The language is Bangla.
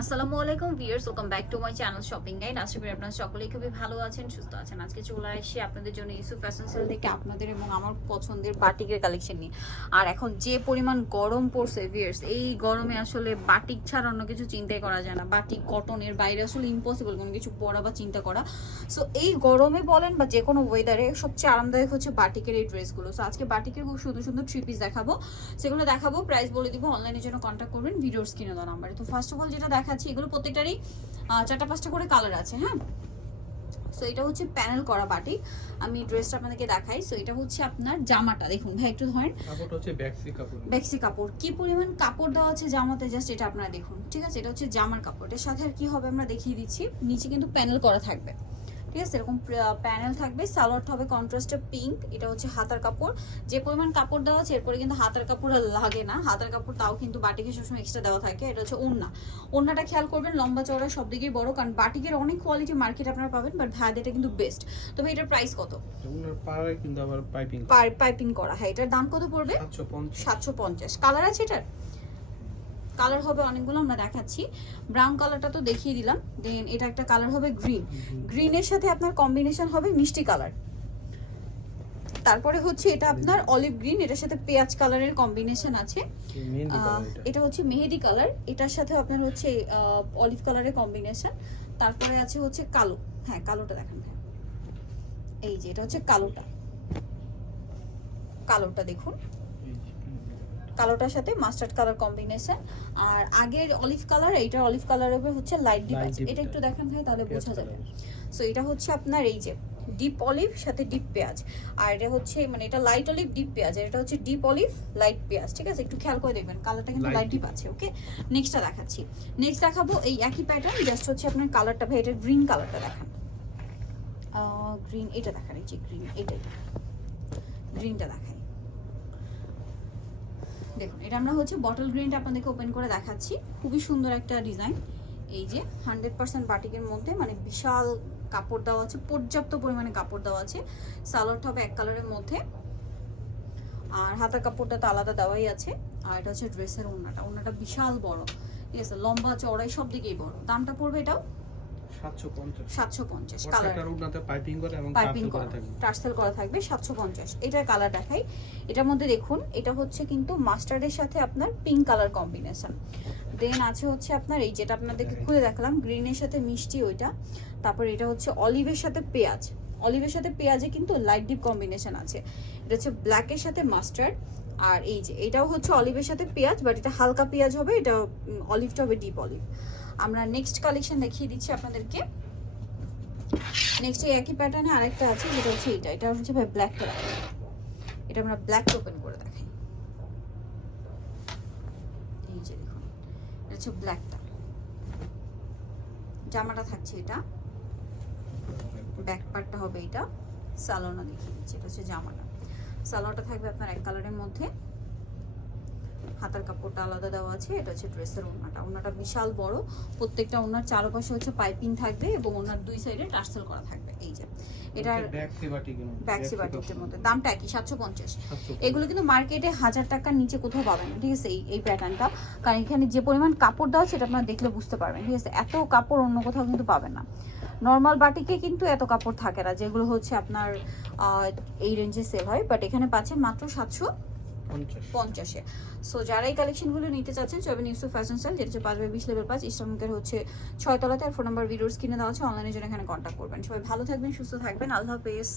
আসসালামু আলাইকুম viewers, welcome back to my channel shopping guide. আশা করি আপনারা সকলেই খুবই ভালো আছেন, সুস্থ আছেন। আজকে চলে আসি আপনাদের জন্য ইউসুফ ফ্যাশন সেল থেকে আপনাদের এবং আমার পছন্দের বাটিকের কালেকশন নিয়ে। আর এখন যে পরিমাণ গরম পড়ছে ভিউয়ার্স, এই গরমে আসলে বাটিক ছাড়া অন্য কিছু চিন্তাই করা যায় না। বাটিক, কটনের বাইরে আসলে ইম্পসিবল কোনো কিছু পরা বা চিন্তা করা। সো এই গরমে বলেন বা যে কোনো ওয়েদারে সবচেয়ে আরামদায়ক হচ্ছে বাটিকের এই ড্রেসগুলো সো আজকে বাটিকের খুব সুন্দর সুন্দর থ্রি পিস দেখাবো। সেগুলো দেখাবো প্রাইস বলে দিব অনলাইনের জন্য কন্ট্যাক্ট করবেন, ভিডিওর স্ক্রিনে দেওয়া নাম্বারে তো ফার্স্ট অফ অল যেটা দেখাচ্ছি এগুলো প্রত্যেকটারই চারটা পাঁচটা করে কালার আছে হ্যাঁ? সো এটা হচ্ছে প্যানেল করা বাটি। আমি ড্রেসটা আপনাদেরকে দেখাই। সো এটা হচ্ছে আপনার জামাটা। দেখুন ভাই একটু ধরেন। কাপড়টা হচ্ছে ব্যাক্সি কাপড় বেক্সি কাপড়। কি পরিমাণ কাপড় দেওয়া আছে জামাতে? জাস্ট এটা আপনারা দেখুন ঠিক আছে? এটা হচ্ছে জামার কাপড়। এর সাথে আর কি হবে আমরা দেখিয়ে দিচ্ছি। নিচে কিন্তু প্যানেল করা থাকবে। ঠিক আছে এরকম প্যানেল থাকবে সালোয়ারটা হবে কন্ট্রাস্টে পিঙ্ক এটা হচ্ছে হাতার কাপড়। যে পরিমাণ কাপড় দেওয়া আছে এরপরে কিন্তু হাতার কাপড় লাগে না। হাতার কাপড় তাও কিন্তু বাটিকে সবসময় এক্সট্রা দেওয়া থাকে এটা হচ্ছে ওড়না। ওড়নাটা খেয়াল করবেন লম্বা চওড়া সব দিকেই বড় কারণ বাটিকের অনেক কোয়ালিটি মার্কেট আপনারা পাবেন বাট ভাইদের কিন্তু বেস্ট তবে এটার প্রাইস কত? কিন্তু আবার পাইপিং পাইপিং করা হ্যাঁ এটার দাম কত পড়বে? সাতশো পঞ্চাশ। সাতশো পঞ্চাশ। কালার আছে এটার? কালার হবে অনেকগুলো আমরা দেখাচ্ছি। ব্রাউন কালারটা তো দেখিয়ে দিলাম। দেন এটা একটা কালার হবে গ্রিন গ্রিনের সাথে আপনার কম্বিনেশন হবে মিষ্টি কালার তারপরে হচ্ছে এটা আপনার অলিভ গ্রিন এটার সাথে পেঁয়াজ কালারের কম্বিনেশন আছে। এটা। হচ্ছে মেহেদি কালার এটার সাথে আপনার হচ্ছে অলিভ কালারের কম্বিনেশন তারপরে আছে হচ্ছে কালো। হ্যাঁ কালোটা দেখেন এই যে এটা হচ্ছে কালোটা। কালোটা দেখুন। কালোটার সাথে মাস্টার্ড কালার কম্বিনেশন। আর আগের অলিভ কালার এইটার অলিভ কালারের হচ্ছে লাইট ডিপ আছে। এটা একটু। দেখেন ভাই তাহলে বোঝা যাবে। সো এটা হচ্ছে আপনার এই যে ডিপ অলিভ সাথে ডিপ পেঁয়াজ। আর এটা হচ্ছে মানে এটা লাইট অলিভ ডিপ পেঁয়াজ। আর এটা হচ্ছে ডিপ অলিভ লাইট পেঁয়াজ। ঠিক আছে? একটু খেয়াল করে দেখবেন। কালারটা কিন্তু লাইট ডিপ আছে ওকে? নেক্সটটা দেখাচ্ছি। নেক্সট দেখাবো এই একই প্যাটার্ন জাস্ট হচ্ছে আপনার কালারটা। ভাই এটা গ্রিন কালারটা দেখান। গ্রিন এটা দেখান এই যে গ্রিন এটাই। গ্রিনটা দেখাই। দেখুন, এটা আমরা হচ্ছে বটল গ্রিনটা আপনাদেরকে ওপেন করে দেখাচ্ছি। খুবই সুন্দর একটা ডিজাইন এই যে হান্ড্রেড পার্সেন্ট বাটিকের মধ্যে মানে বিশাল কাপড় দেওয়া আছে, পর্যাপ্ত পরিমাণে কাপড় দেওয়া আছে সালোয়ারটা হবে এক কালারের মধ্যে। আর হাতার কাপড়টা তো আলাদা দেওয়াই আছে। আর এটা হচ্ছে ড্রেসের ওড়নাটা ওড়নাটা বিশাল বড়। ঠিক আছে, লম্বা চওড়াই সব দিকেই বড়। দামটা পড়বে এটাও সাতশো পঞ্চাশ। সাতশো পঞ্চাশ কালার প্রত্যেকটার পাইপিং করে এবং পাইপিং করা। করা থাকবে। টার্সেল করা থাকবে সাতশো পঞ্চাশ। এটার কালার দেখাই। এটার মধ্যে দেখুন এটা হচ্ছে কিন্তু মাস্টার্ডের সাথে আপনার পিঙ্ক কালার কম্বিনেশন দেন আছে হচ্ছে আপনার এই যেটা আপনাদেরকে খুলে দেখালাম গ্রিনের সাথে মিষ্টি ওইটা। তারপর এটা হচ্ছে অলিভের সাথে পেঁয়াজ। অলিভের সাথে পেঁয়াজে কিন্তু লাইট ডিপ কম্বিনেশন আছে। এটা হচ্ছে ব্ল্যাকের সাথে মাস্টার্ড আর এই যে এটাও হচ্ছে অলিভের সাথে পেঁয়াজ বাট এটা হালকা পেঁয়াজ হবে এটা অলিভটা হবে ডিপ অলিভ আমরা নেক্সট কালেকশন দেখিয়ে দিচ্ছি আপনাদেরকে। নেক্সট এই একই প্যাটার্নে আরেকটা আছে যেটা হচ্ছে এটা এটা হচ্ছে ভাই ব্ল্যাক কালার এটা আমরা ব্ল্যাক ওপেন করে দেখাই। এই যে দেখুন এটা হচ্ছে ব্ল্যাকটা জামাটা থাকছে এটা। ব্যাক পার্টটা হবে এটা। সালোনা দেখিয়ে দিচ্ছি এটা হচ্ছে জামাটা। সালোয়ারটা থাকবে আপনার এক কালারের মধ্যে। হাতার কাপড়টা আলাদা দেওয়া আছে এটা হচ্ছে ড্রেসের ওড়নাটা। ওড়নাটা বিশাল বড় প্রত্যেকটা ওড়নার চারপাশে হচ্ছে পাইপিং থাকবে এবং ওনার দুই সাইডে টার্সেল করা থাকবে এই যে। এটার ব্যাক্সি মধ্যে দামটা একই সাতশো পঞ্চাশ। এগুলো কিন্তু মার্কেটে হাজার টাকার নিচে কোথাও পাবেন ঠিক আছে? এই এই প্যাটার্নটা কারণ এখানে যে পরিমাণ কাপড় দেওয়া সেটা আপনারা দেখলে বুঝতে পারবেন ঠিক আছে? এত কাপড় অন্য কোথাও কিন্তু পাবেন না। নর্মাল বাটিকে কিন্তু এত কাপড় থাকে না যেগুলো হচ্ছে আপনার এই রেঞ্জে সেল হয় বাট এখানে পাচ্ছেন মাত্র সাতশো পঞ্চাশে। সো যারা এই কালেকশনগুলো নিতে চাচ্ছেন চবেন ইউসুফ ফ্যাশন স্টাইল যেটা হচ্ছে পাঁচ বাই বিশ লেভেল পাঁচ ইসলামকের হচ্ছে ছয়তলাতে আর ফোন নাম্বার ভিডিওস কিনে দেওয়া আছে অনলাইনে জন্য এখানে কন্ট্যাক্ট করবেন। সবাই ভালো থাকবেন সুস্থ থাকবেন আল্লাহ হাফেজ।